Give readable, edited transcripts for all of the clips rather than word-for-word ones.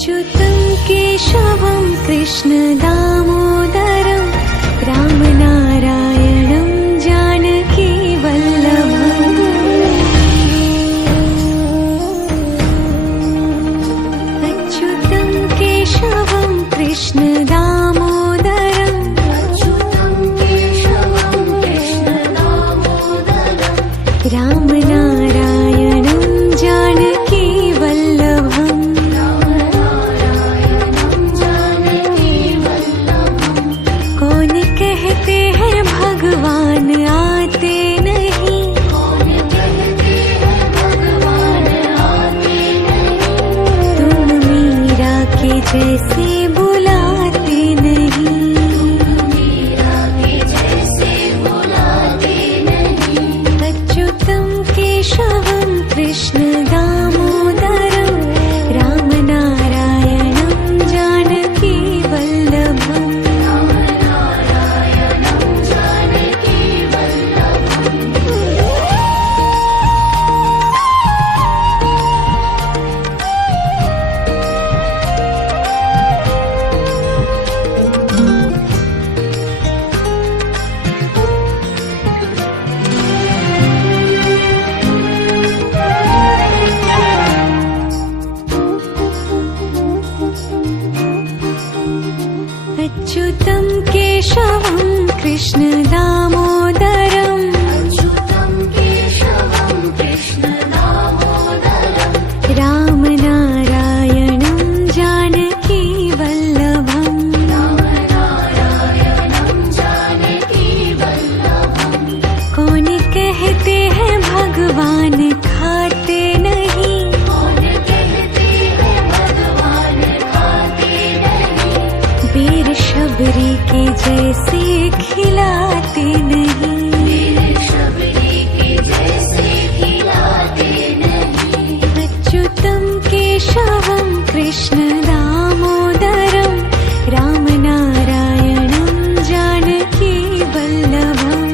अच्युतं केशवं कृष्ण दामोदरं रामनारायणं जानकी वल्लभम् अच्युतं केशवं कृष्ण दामोदरं रामनारायणं जानकी वल्लभम् कौन कहते हैं भगवान आते नहीं, तुम मीरा के जैसे बुलाते नहीं। अच्युतं केशवं कृष्ण दामोदरं रामनारायणं जानकी वल्लभम् अच्युतं केशवं कृष्ण दामोदरं रामनारायणं जानकी वल्लभम् कौन कहते हैं भगवान खाते नहीं, वीर शबरी के जैसे खिलाते नहीं। अच्युतं केशवं कृष्ण दामोदरं रामनारायणं जानकी वल्लभम्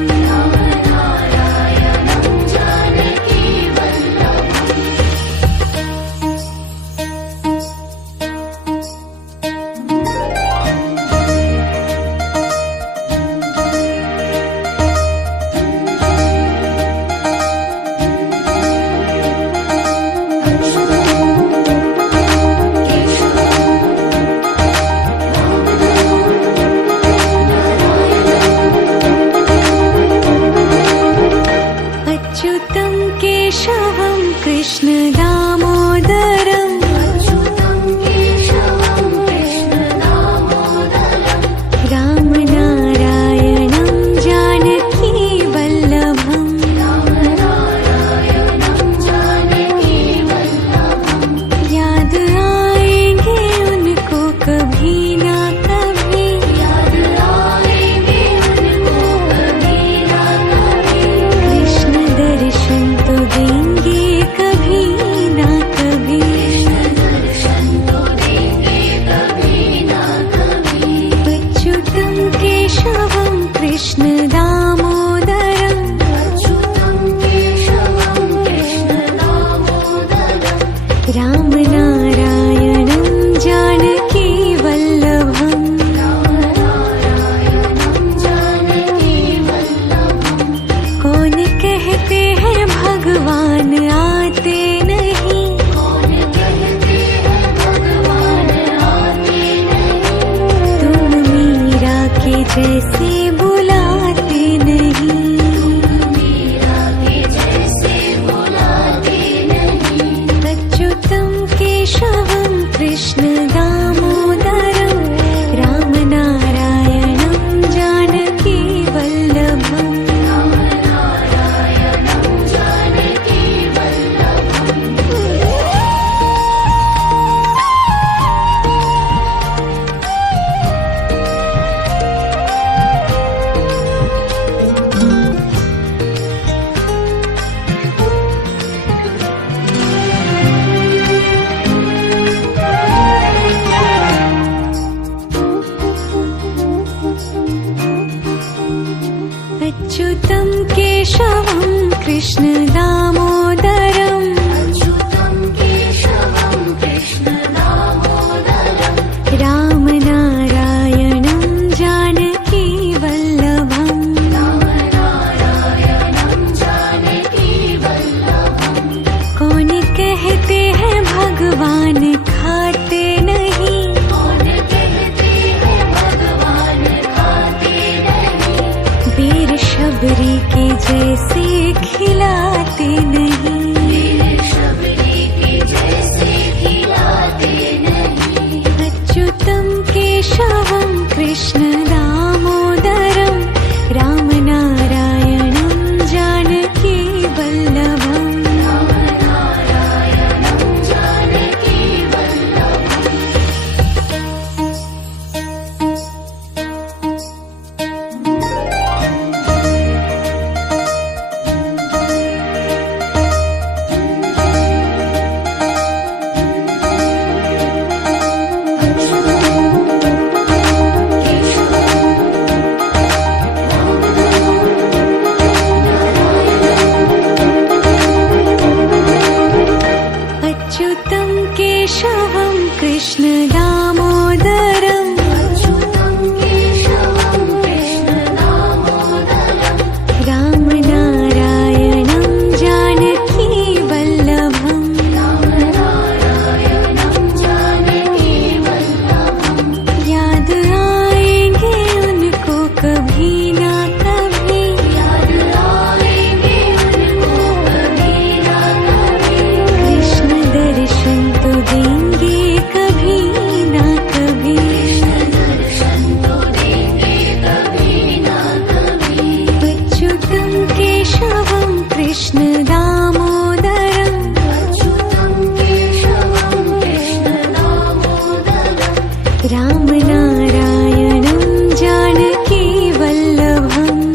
अच्युतं केशवं कृष्ण दामोदरं रामनारायणं जानकी वल्लभम् याद आएंगे उनको कभी ना कभी, कृष्ण दर्शन तो देंगे कभी ना कभी। अच्युतं केशवं कृष्ण दामोदरं रामनारायणं जानकी वल्लभम् कौन कहते हैं भगवान आते नहीं, तुम मीरा के जैसे बुलाते नहीं। अच्युतं केशवं कृष्ण दामोदरम् अच्युतं केशवं कृष्ण दामोदरम् रामनारायणं जानकी वल्लभम् रामनारायणं जानकी वल्लभम् याद आएंगे उनको कभी ना कभी याद आएंगे उनको कभी ना कभी कृष्ण दर्शन तो देंगे कभी ना कभी दर्शन तो देंगे कभी ना कभी अच्युतं केशवं कृष्ण दामोदरम् अच्युतं केशवं कृष्ण दामोदरम् रामनारायणं जानकी वल्लभम्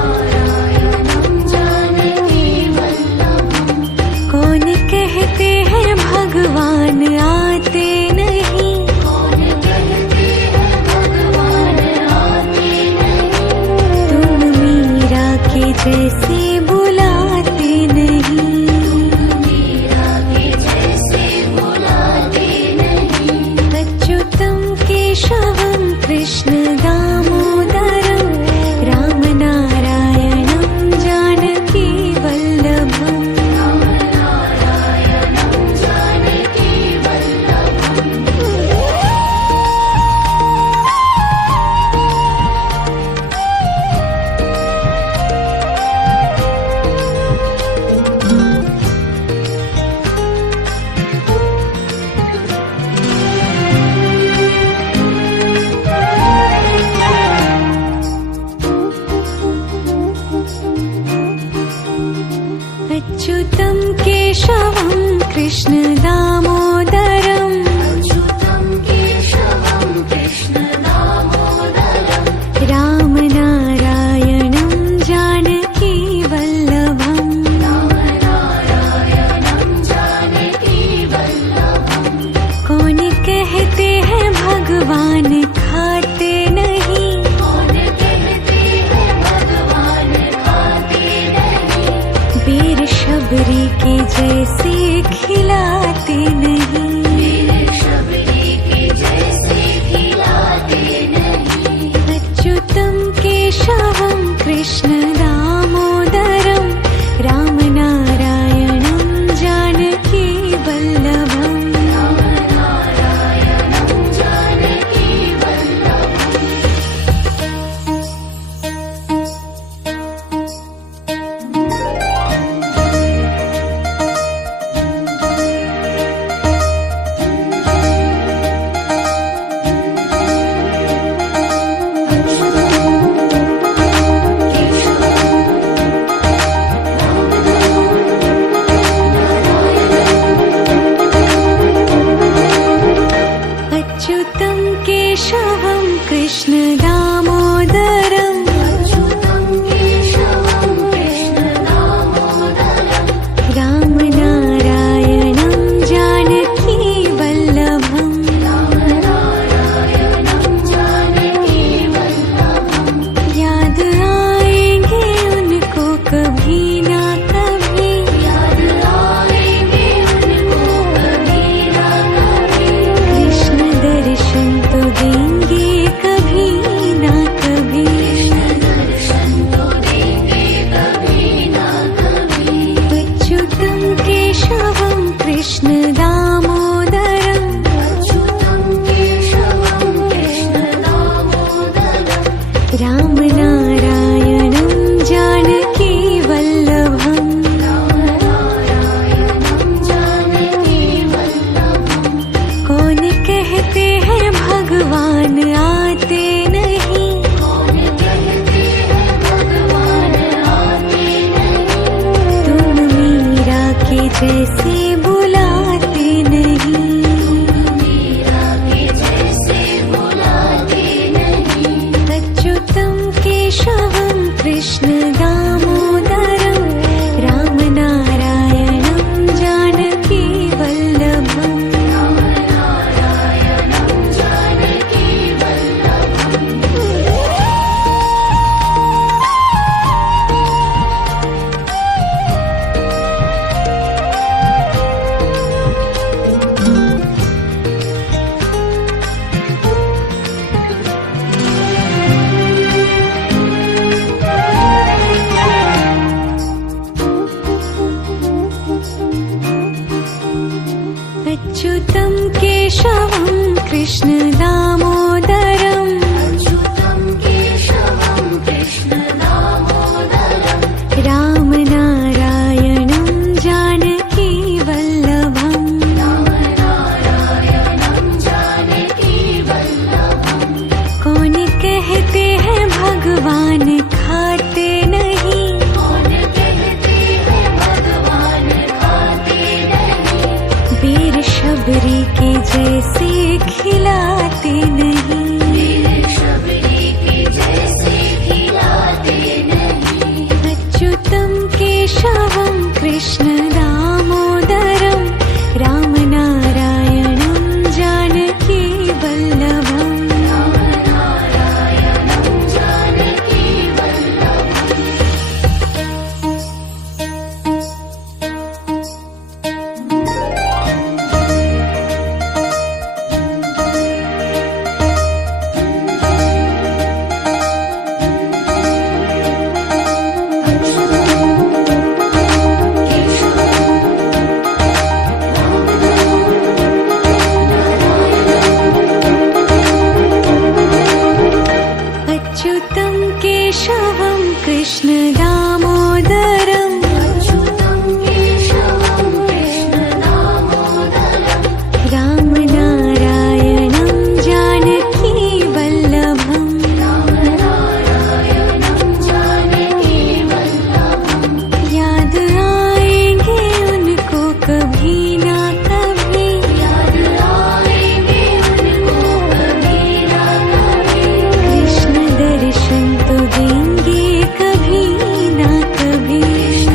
रामनारायणं जानकी वल्लभम् कौन कहते हैं भगवान आते नहीं कौन कहते हैं भगवान आते नहीं तुम मीरा के जैसे बुलाते नहीं मीरा के जैसे बुलाते नहीं अच्युतं केशवं कृष्ण दामोदरम् रामनारायणं जानकी वल्लभम् रामनारायणं जानकी वल्लभम् अच्युतं केशवं कृष्ण दामोदरम् अच्युतं केशवं कृष्ण दामोदरम् रामनारायणं जानकी वल्लभम् रामनारायणं जानकी वल्लभम् कौन कहते हैं भगवान खाते नहीं कौन कहते हैं भगवान खाते नहीं वीर शबरी के जैसे खिलाते नहीं अच्युतं केशवं कृष्ण दामोदरम् अच्युतं केशवं कृष्ण दामोदरम् रामनारायणं जानकी वल्लभम् रामनारायणं जानकी वल्लभम् कौन कहते हैं भगवान खाते नहीं कौन कहते हैं भगवान खाते नहीं वीर शबरी के जैसे खिलाते नहीं वीर शबरी के जैसे खिलाते नहीं अच्युतं केशवं कृष्ण दामोदरम् रामनारायणं जानकी वल्लभम् रामनारायणं जानकी वल्लभम् अच्युतं केशवं कृष्ण